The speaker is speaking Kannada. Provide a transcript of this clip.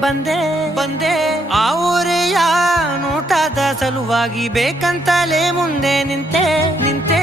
ಬಂದೆ ಬಂದೆ ಆ ಊರೆಯ ನೋಟದ ಸಲುವಾಗಿ ಬೇಕಂತಲೇ ಮುಂದೆ ನಿಂತೆ ನಿಂತೆ